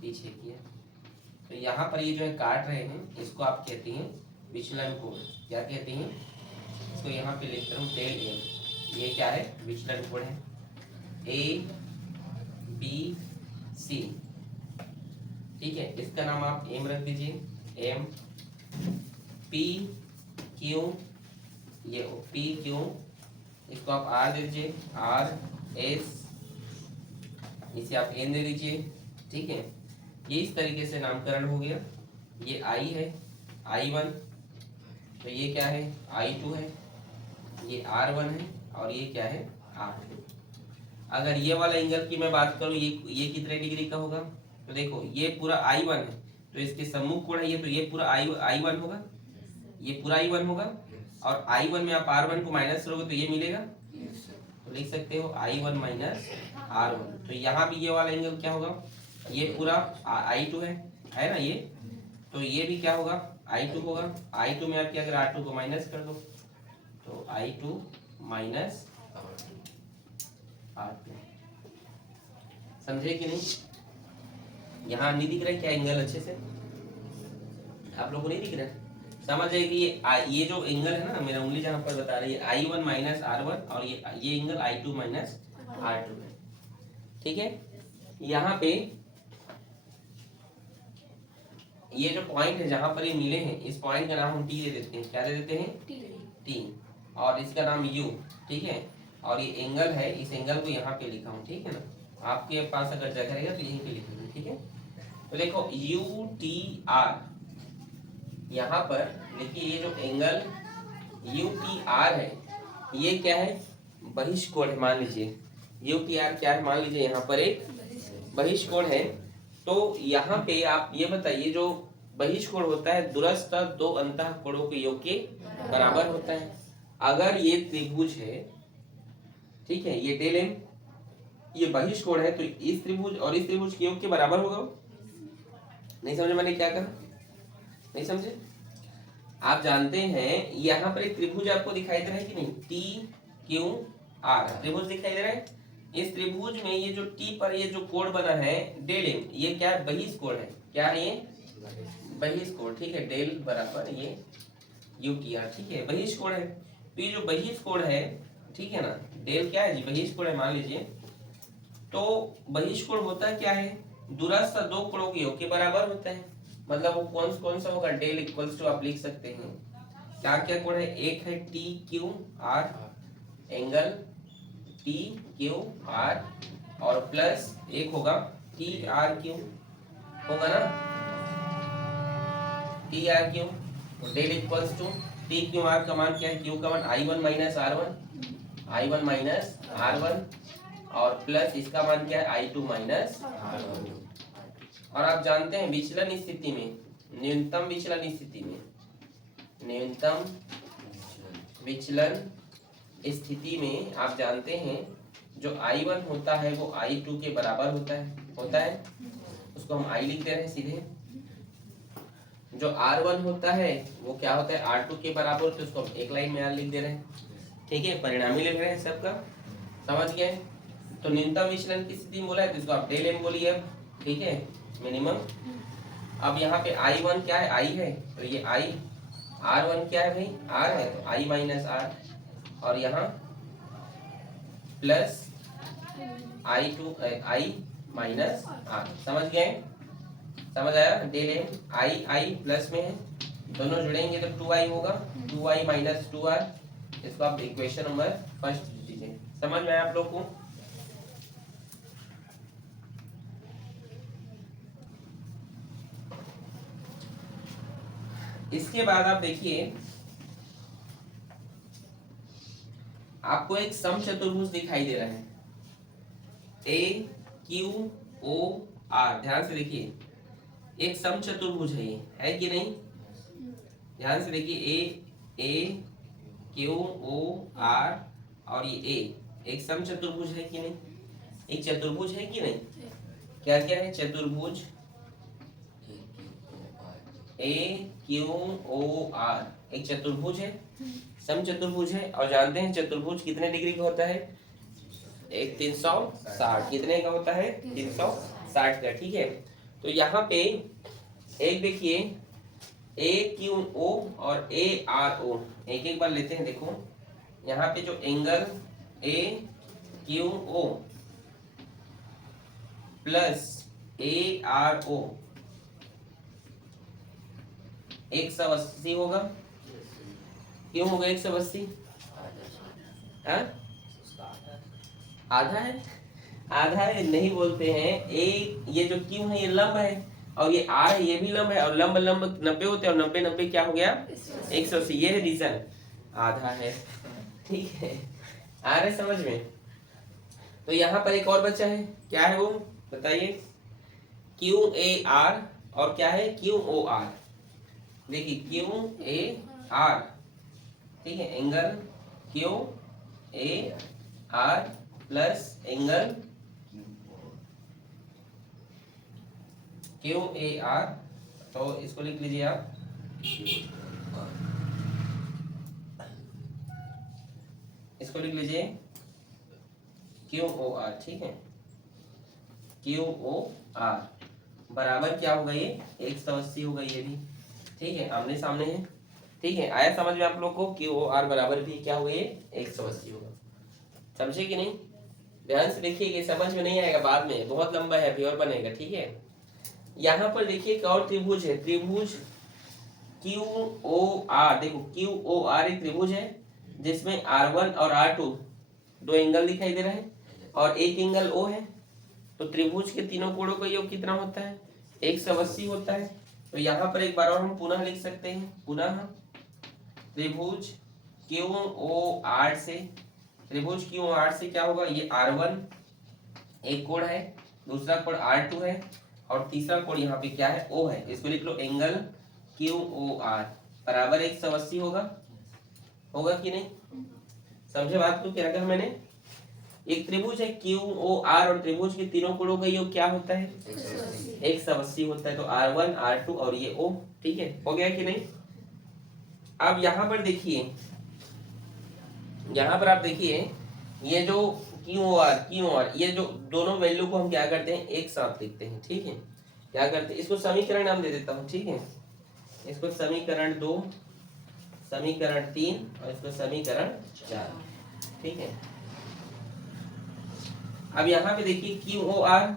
पीछे किया। तो यहाँ पर ये जो है काट रहे हैं, इसको आप कहते हैं विचलन कोण, क्या कहते हैं इसको, यहाँ पे लिखता हूँ डेल M, ये क्या है, विचलन कोण है, ABC, ठीक है। इसका नाम आप M रख दीजिए, M PQ, ये PQ, इसको आप R दे दीजिए, RS, इसे आप N दे दीजिए, ठीक है। ये इस तरीके से नामकरण हो गया। ये I है, I1, तो ये क्या है, I2 है, ये R1 है, और ये क्या है, R2। अगर ये वाला एंगल की मैं बात करूं, ये कितने डिग्री का होगा, तो देखो ये पूरा I1 है, तो इसके सम्मुख कोण है ये, तो ये पूरा I1 होगा, ये पूरा I1 होगा, और I1 में आप R1 को माइनस करोगे तो ये मिलेगा, तो लिख सकते हो I1 माइनस R1। तो यहाँ भी ये वाला एंगल क्या होगा, ये पूरा I2 है ना ये, तो ये भी क्या होगा I2 होगा। I2 में आप क्या, अगर R2 को माइनस कर दो तो I2 माइनस R2, समझे कि नहीं? यहाँ नहीं दिख रहा है क्या एंगल अच्छे से, आप लोगों को नहीं दिख रहा है? समझ जाए कि ये जो एंगल है ना, मेरा उंगली जहाँ पर बता रही है I1 माइनस R1, और ये एंगल I2 माइनस R2 है, ठीक है। यहाँ पे ये जो पॉइंट है जहां पर ये मिले हैं, इस पॉइंट का नाम हम टी दे देते हैं, क्या दे देते हैं, टी, और इसका नाम यू, ठीक है। और ये एंगल है, इस एंगल को यहाँ पे लिखा हूँ, ठीक है ना। आपके पास अगर जगह रहेगा तो यहीं पे लिखेंगे, ठीक है। तो देखो यू टी आर, यहाँ पर देखिए ये जो एंगल यू टी आर है, ये क्या है, बहिष्कोण है। मान लीजिए यू टी आर क्या है, मान लीजिए यहाँ पर एक बहिष्कोण है। तो यहाँ पे आप ये बताइए, जो बहिष्कोण होता है दूरस्थ दो अंतःकोणों के योग के बराबर होता है। अगर ये त्रिभुज है, ठीक है, ये डेल एम, ये बहिष्कोण है, तो इस त्रिभुज और इस त्रिभुज के योग के बराबर होगा। नहीं समझे मैंने क्या कहा, नहीं समझे? आप जानते हैं यहाँ पर एक त्रिभुज आपको दिखाई दे रहा है कि नहीं, टी क्यू आर त्रिभुज दिखाई दे रहा है। इस त्रिभुज में ये जो टी पर ये जो कोण बना है डेल एम, ये क्या है, बहिष्कोण है। क्या है ये, बहिष्कोण, ठीक है। डेल बराबर ये यू टी आर, ठीक है, बहिष्कोण है। तो ये जो बहिष्कोण है, ठीक है ना, डेल क्या है जी, बहिष्कोण है मान लीजिए। तो बहिष्कोण होता है क्या है, दूरस्थ दो कोणों के योग के बराबर होता है। मतलब वो कौन सा होगा, डेल इक्वल्स टू आप लिख सकते हैं क्या क्या कोण है, एक है T Q R, angle T Q R, और प्लस एक होगा टी आर क्यू, होगा ना, टी आर क्यू। तो del equals to T Q R का मान क्या है, क्यू का मान I1 minus R1, I1 minus R1, और प्लस इसका मान क्या है, I2 माइनस R1। और आप जानते हैं विचलन स्थिति में, न्यूनतम विचलन स्थिति में, न्यूनतम विचलन स्थिति में आप जानते हैं जो I1 होता है वो I2 के बराबर होता है। उसको हम I लिख दे रहे हैं सीधे। जो R1 होता है वो क्या होता है, R2 के बराबर, तो उसको हम एक लाइन में R लिख दे रहे हैं, ठीक है। परिणामी लिख रहे हैं सबका, समझ गए? तो न्यूनतम विचलन की स्थिति में बोला है तो इसको आप डेल एम बोलिए अब, ठीक है, मिनिमम। अब यहाँ पे I1 क्या है, I है, तो ये I, R1 क्या है भाई, R है, तो I माइनस R, और यहाँ plus I2 I minus R, समझ गए? समझ आया? डेल एम I प्लस में है, दोनों जुड़ेंगे तो 2I होगा, 2I माइनस 2R। इसको आप इक्वेशन नंबर फर्स्ट दीजिए। समझ में आया आप लोग को? इसके बाद आप देखिए, आपको एक समचतुर्भुज दिखाई दे रहा है, ए क्यू ओ आर। ध्यान से देखिए, एक समचतुर्भुज है ये, है कि नहीं? ध्यान से देखिए, ए क्यू ओ आर और ये ए, एक समचतुर्भुज है कि नहीं? एक चतुर्भुज है कि नहीं? क्या क्या है, चतुर्भुज ए क्यू ओ आर एक चतुर्भुज है, समचतुर्भुज है। और जानते हैं चतुर्भुज कितने डिग्री का होता है, एक 360। कितने का होता है, 360 का, ठीक है। तो यहाँ पे एक देखिए, ए क्यू ओ और ए आर ओ, एक एक बार लेते हैं। देखो यहाँ पे जो angle A Q O plus A R O 180 होगा। क्यों होगा 180? हाँ, आधा है, आधा है नहीं बोलते हैं। ए ये जो क्यू है ये लंब है, और ये आर है ये भी लंब है, और लंब लंब 90 होते हैं, और 90 90 क्या हो गया, 180। ये है रीजन, आधा है, ठीक है। आ रहे समझ में? तो यहाँ पर एक और बच्चा है, क्या है वो बताइए, क्यू ए आर और क्या है, क्यू ओ आर। देखिए क्यू ए आर, ठीक है, angle Q A R plus angle Q A are, तो इसको लिख लीजिए आप इसको लिख लीजिए क्यू ओ आर, ठीक है, क्यू ओ आर बराबर क्या होगा, ये 180 होगा ये भी, ठीक है, आमने सामने है, ठीक है। आया समझ में आप लोग को, क्यू ओ आर बराबर भी क्या हुआ, ये 180 होगा। समझे कि नहीं? ध्यान से देखिए, समझ में नहीं आएगा बाद में, बहुत लंबा है, अभी और बनेगा, ठीक है। यहाँ पर देखिए एक और त्रिभुज है, त्रिभुज क्यू ओ आर, देखो क्यू ओ आर एक त्रिभुज है जिसमें R1 और R2 दो एंगल दिखाई दे रहे हैं और एक एंगल O है। तो त्रिभुज के तीनों कोणों का योग कितना होता है, 180 होता है। तो यहाँ पर एक बार और हम पुनः लिख सकते हैं, पुनः त्रिभुज क्यू ओ आर से, त्रिभुज क्यू ओ आर से क्या होगा, ये R1 एक कोण है, दूसरा कोण R2 है और तीसरा कोण यहाँ पे क्या है, O है। इसको लिख लो एंगल क्यू ओ आर बराबर 180 होगा, होगा कि नहीं? समझे बात को? क्या कहा मैंने? एक त्रिभुज है क्यू ओ आर और त्रिभुज के तीनों कोणों का योग क्या होता है, 180 होता है। तो R1 R2 और ये O, ठीक है, हो गया कि नहीं? अब यहाँ पर देखिए, यहाँ पर आप देखिए, ये जो क्यू ओ आर ये जो दोनों वैल्यू को हम क्या करते हैं, एक साथ लिखते हैं, ठीक है। क्या करते हैं, इसको समीकरण नाम दे देता हूँ, ठीक है, इसको समीकरण 2, समीकरण 3 और इसको समीकरण 4, ठीक है। अब यहाँ पे देखिए क्यू ओ आर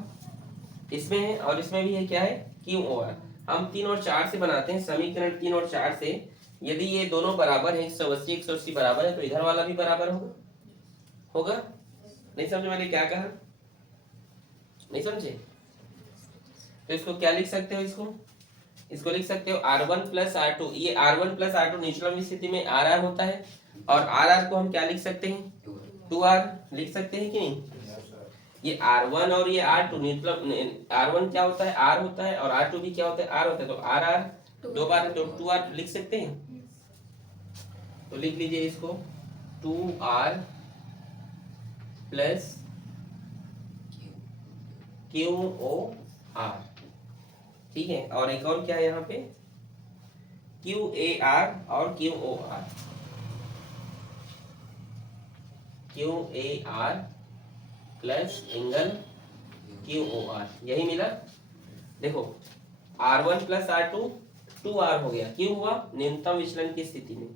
इसमें है और इसमें भी है, क्या है, क्यू ओ आर। हम 3 और 4 से बनाते हैं समीकरण, 3 और 4 से यदि ये दोनों बराबर है, 180 बराबर है, तो इधर वाला भी बराबर होगा, होगा? नहीं समझे मैंने क्या कहा? नहीं समझे? तो इसको क्या लिख सकते हो, इसको लिख सकते हो R1 प्लस R2। ये R1 प्लस R2 निचलम स्थिति में RR होता है और RR को हम क्या लिख सकते हैं, 2R लिख सकते हैं कि नहीं? ये R1 और ये R2 निचलम, R1 क्या होता है, R होता है और R2 भी क्या होता है, R होता है। तो RR दो बार है तो 2R लिख सकते हैं। तो लिख लीजिए इसको 2R plus Q O are, ठीक है। और एक और क्या है यहाँ पे, क्यू ए आर और Q O R, Q A R plus angle Q O R, यही मिला। देखो R1 प्लस R2 2R हो गया, क्यों हुआ, न्यूनतम विचलन की स्थिति में।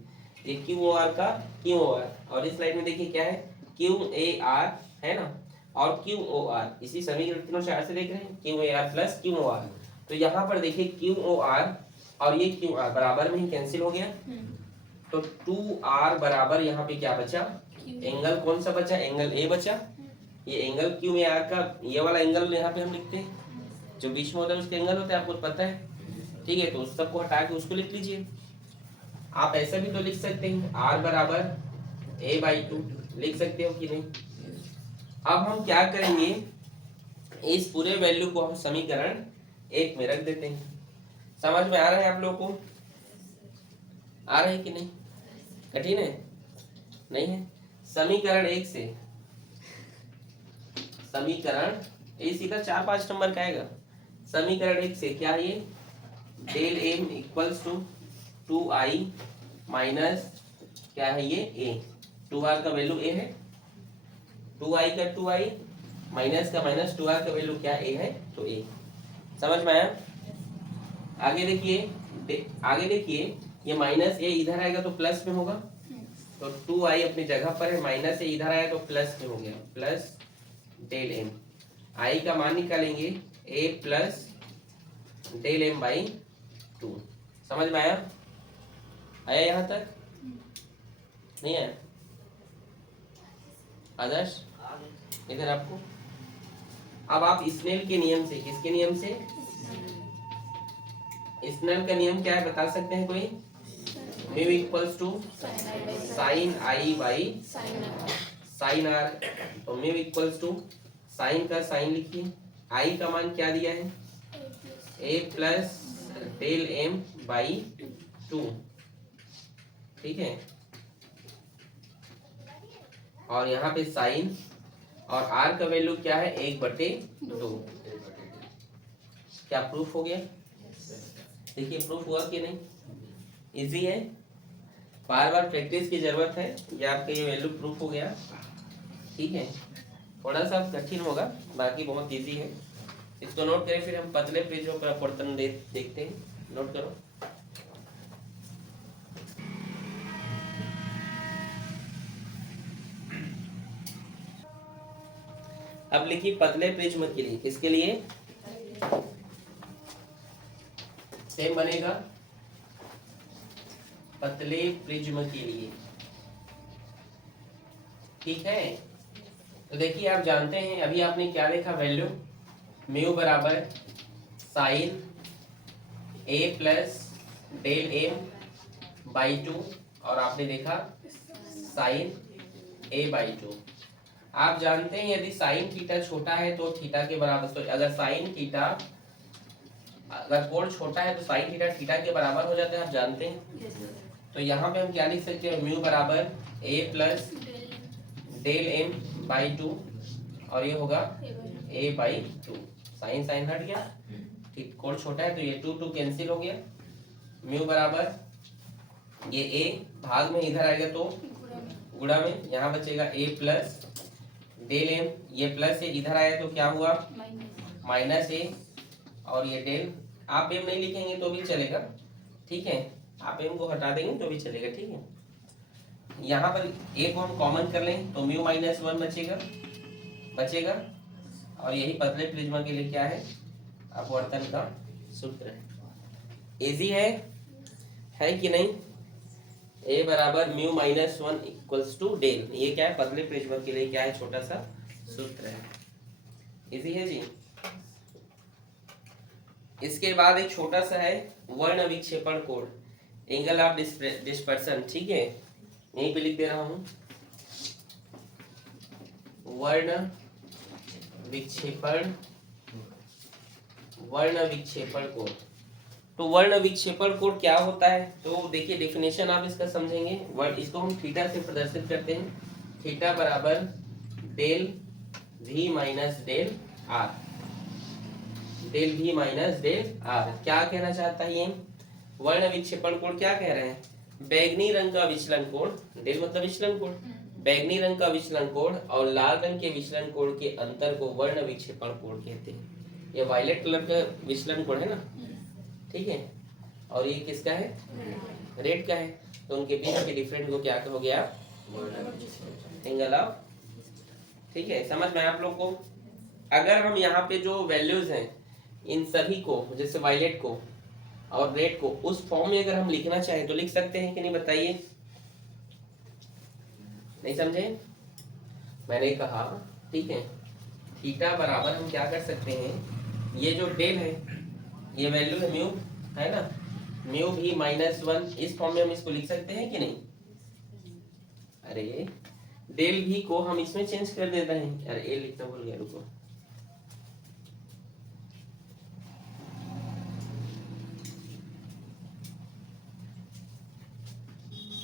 ये क्यू ओ आर का क्यू ओ आर, और इस स्लाइड में देखिए क्या है, क्यू ए आर है ना, और क्यू ओ आर, इसी समीकरण 3 और 4 से देख रहे हैं, Q A R plus Q O R. तो यहाँ पर देखिए क्यू ओ आर और ये क्यू आर बराबर में ही कैंसिल हो गया। तो 2R बराबर यहाँ पे क्या बचा, एंगल कौन सा बचा, एंगल ए बचा। ये एंगल क्यू ए आर का ये वाला एंगल यहाँ पे हम लिखते हैं, जो बीच में होता है उसका एंगल होता है, आपको पता है, ठीक है। तो उस सबको हटा के उसको लिख लीजिए। आप ऐसा भी तो लिख सकते हैं, R बराबर A/2 लिख सकते हो कि नहीं? अब हम क्या करेंगे, इस पूरे वैल्यू को हम समीकरण 1 में रख देते हैं। समझ में आ रहा है आप लोगों को? आ रहा है कि नहीं? कठिन है? नहीं है? समीकरण 1 से, समीकरण ये सीधा 4-5 नंबर का आएगा। समीकरण 1 से क्या है, ये del M equals to 2i minus क्या है, ये a, 2r का वैल्यू a है, 2i का 2i माइनस का माइनस 2r का वैल्यू क्या a है, तो a। समझ में आया? आगे देखिए, ये माइनस a इधर आएगा तो प्लस में होगा, तो 2i अपनी जगह पर है, माइनस a इधर आया तो प्लस में हो गया, प्लस डेल एम। i का मान निकालेंगे a plus del M by 2। समझ में आया? आया यहाँ तक? नहीं आया? आदर्श इधर आपको, अब आप स्नेल के नियम से, किसके नियम से, स्नेल का नियम क्या है बता सकते हैं कोई? Mu equals to sine I by sine R. तो म्यू इक्वल्स टू साइन का साइन लिखिए, आई का मान क्या दिया है, a plus del M by 2, ठीक है, और यहाँ पे साइन, और r का वैल्यू क्या है 1/2। क्या प्रूफ हो गया? देखिए प्रूफ हुआ कि नहीं? इजी है, बार बार प्रैक्टिस की जरूरत है, ये आपका ये वैल्यू प्रूफ हो गया, ठीक है। थोड़ा सा कठिन होगा, बाकी बहुत इजी है। इसको नोट करें, फिर हम पतले प्रिज्म का अपवर्तन देखते हैं। नोट करो। अब लिखिए पतले प्रिज्म के लिए, किसके लिए? सेम बनेगा पतले प्रिज्म के लिए, ठीक है। तो देखिए आप जानते हैं, अभी आपने क्या देखा वैल्यू, म्यू बराबर sine a plus del m/2, और आपने देखा साइन a/2। आप जानते हैं यदि साइन थीटा छोटा है तो थीटा के बराबर, तो अगर साइन थीटा, अगर कोण छोटा है तो साइन थीटा थीटा के बराबर हो जाता है, आप जानते हैं। तो यहाँ पे हम क्या लिख सकते हैं, म्यू बराबर a प्लस डेल m/2, और ये होगा a/2। साइन साइन हट गया, ठीक, कोण छोटा है तो ये 2 2 कैंसिल हो गया। म्यू बराबर ये a भाग में इधर आएगा तो गुणा में, यहाँ बचेगा a प्लस डेल m, ये प्लस है इधर आया तो क्या हुआ माइनस a, और ये डेल, आप m नहीं लिखेंगे तो भी चलेगा, ठीक है, आप m को हटा देंगे तो भी चलेगा, ठीक है। यहाँ पर a को हम कॉमन कर लें तो म्यू माइनस 1 बचेगा, और यही पतले प्रिज्मा के लिए क्या है, अपवर्तन का सूत्र है। इजी है कि नहीं? a बराबर mu minus 1 equals to del, ये क्या है, पतले प्रिज्मा के लिए क्या है, छोटा सा सूत्र है। इजी है जी। इसके बाद एक छोटा सा है वर्ण विक्षेपण कोण, एंगल ऑफ डिस्पर्सन, ठीक है, यहीं पे लिख दे रहा हूं, वर्ण विक्षेपण कोण। तो वर्ण विक्षेपण कोण क्या होता है? तो देखिए डेफिनेशन आप इसका समझेंगे, वर्ण, इसको हम थीटा से प्रदर्शित करते हैं, थीटा बराबर del v minus del r, del v minus del r। क्या कहना चाहता है ये वर्ण विक्षेपण कोण? क्या कह रहे हैं, बैगनी रंग का विचलन कोण, डेल मतलब विचलन कोण, बैगनी रंग का विचलन कोण और लाल रंग के विचलन कोण के अंतर को वर्ण विक्षेपण कोण कहते हैं। ये वायलेट कलर का विचलन कोण है ना, ठीक है, और ये किसका है, रेड का है, तो उनके बीच के डिफरेंट को क्या हो गया, एंगल ऑफ, ठीक है। समझ में आप लोग को? अगर हम यहाँ पे जो वैल्यूज हैं इन सभी को, जैसे वायलेट को और रेड को, उस फॉर्म में अगर हम लिखना चाहें तो लिख सकते हैं कि नहीं, बताइए? नहीं समझे? मैंने कहा, ठीक है, थीटा बराबर हम क्या कर सकते हैं, ये जो डेल है ये वैल्यू है म्यू, है ना, म्यू भी माइनस 1, इस फॉर्म में हम इसको लिख सकते हैं कि नहीं? अरे डेल भी को हम इसमें चेंज कर देते हैं, अरे ए लिखना भूल गया, रुको,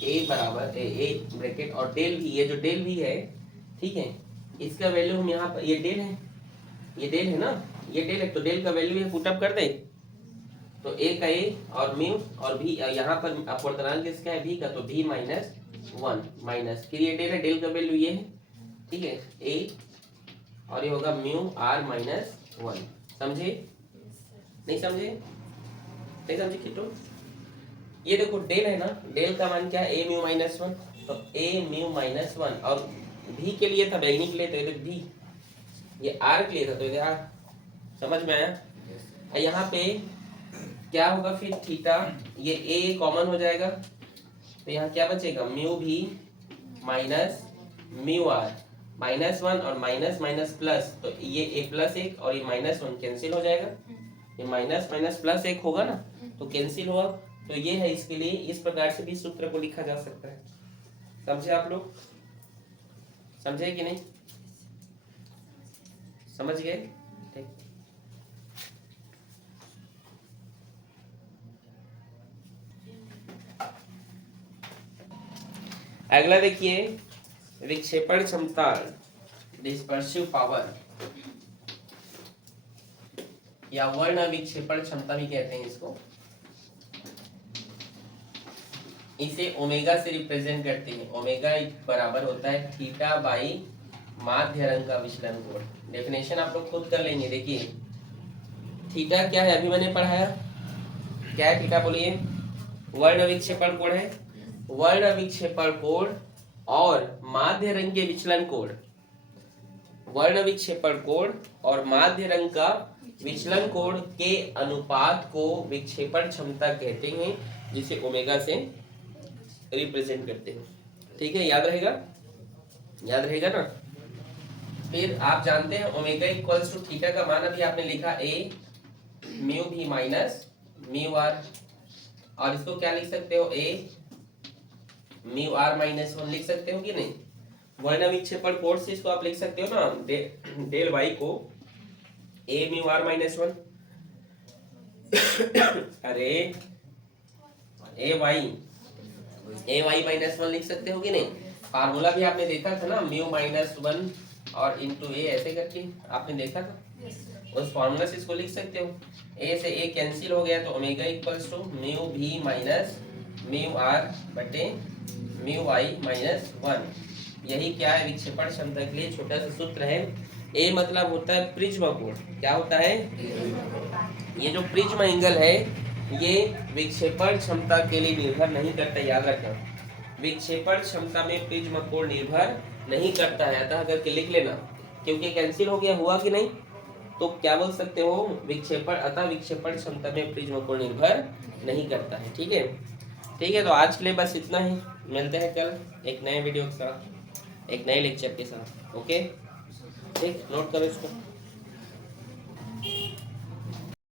ए बराबर ए ब्रैकेट और डेल भी, ये जो डेल भी है, ठीक है, इसका वैल्यू हम यहाँ पर, ये डेल है, ये डेल है ना, ये डेल है, तो डेल का वैल्यू है पुटअप कर दे, तो ए का ए और म्यू और भी, यहाँ पर अपवर्तनांक किसका है, भी का, तो भी माइनस 1 माइनस, फिर ये डेल है, डेल का वैल्यू ये है, ठीक है, ए, और ये होगा म्यू आर माइनस 1। समझे? नहीं समझे? नहीं समझे किटो? ये देखो डेल है ना, डेल का मान क्या है, ए म्यू माइनस 1, तो ए म्यू माइनस 1, और भी के लिए था, बैगनी के लिए, तो ये भी, ये आर के लिए था, तो ये आर। समझ में आया? यहाँ पे क्या होगा फिर, थीटा, ये ए कॉमन हो जाएगा, तो यहाँ क्या बचेगा, म्यू भी माइनस म्यू आर, माइनस 1 और माइनस माइनस प्लस, तो ये ए प्लस 1 और ये माइनस 1 कैंसिल हो जाएगा, ये माइनस माइनस प्लस 1 होगा ना, तो कैंसिल हुआ, तो ये है, इसके लिए इस प्रकार से भी सूत्र को लिखा जा सकता है। समझे आप लोग? समझे कि नहीं? समझ गए? ठीक। अगला देखिए विक्षेपण क्षमता, डिस्पर्सिव पावर या वर्ण विक्षेपण क्षमता भी कहते हैं इसको। इसे ओमेगा से रिप्रेजेंट करते हैं। ओमेगा बराबर होता है थीटा बाई माध्य रंग का विचलन कोण। डेफिनेशन आप लोग खुद कर लेंगे। देखिए थीटा क्या है, अभी मैंने पढ़ाया, क्या है थीटा बोलिए? वर्ण विक्षेपण कोण है। वर्ण विक्षेपण कोण और माध्य रंग के विचलन कोण, वर्ण विक्षेपण कोण और माध्य रंग का विचलन कोण के अनुपात को विक्षेपण क्षमता कहते हैं, जिसे ओमेगा से रिप्रेजेंट करते हैं। ठीक है, याद रहेगा, याद रहेगा ना। फिर आप जानते हैं ओमेगा इक्वल्स टू थीटा का मान अभी आपने लिखा ए म्यू भी माइनस म्यू आर, और इसको क्या लिख सकते हो, ए म्यू आर माइनस 1 लिख सकते हो कि नहीं। वर्ण विक्षेपण कोण से इसको आप लिख सकते हो ना, डेल वाई को ए म्यू आर माइनस 1, अरे ए वाई माइनस 1 लिख सकते हो कि नहीं। फार्मूला भी आपने देखा था ना, म्यू माइनस 1 और इंटू ए ऐसे करके आपने देखा था। उस फॉर्मूला से इसको लिख सकते हो। ए से ए कैंसिल हो गया तो ओमेगा इक्वल्स टू म्यू भी माइनस म्यू आर बटे म्यू वाई माइनस 1। यही क्या है, विक्षेपण क्षमता के लिए छोटा सा सूत्र है। ए मतलब होता है प्रिज्म कोण। क्या होता है? ये जो प्रिज्म एंगल है ये विक्षेपण क्षमता के लिए निर्भर नहीं करता, याद रखना। विक्षेपण क्षमता में प्रिज्म कोण निर्भर नहीं करता है, अतः करके लिख लेना, क्योंकि कैंसिल हो गया, हुआ कि नहीं। तो क्या बोल सकते हो, विक्षेपण, अतः विक्षेपण क्षमता में प्रिज्म कोण निर्भर नहीं करता है। ठीक है, ठीक है। तो आज के लिए बस इतना ही, मिलते हैं कल एक नए वीडियो के साथ, एक नए लेक्चर के साथ। ओके, ठीक, नोट करो इसको।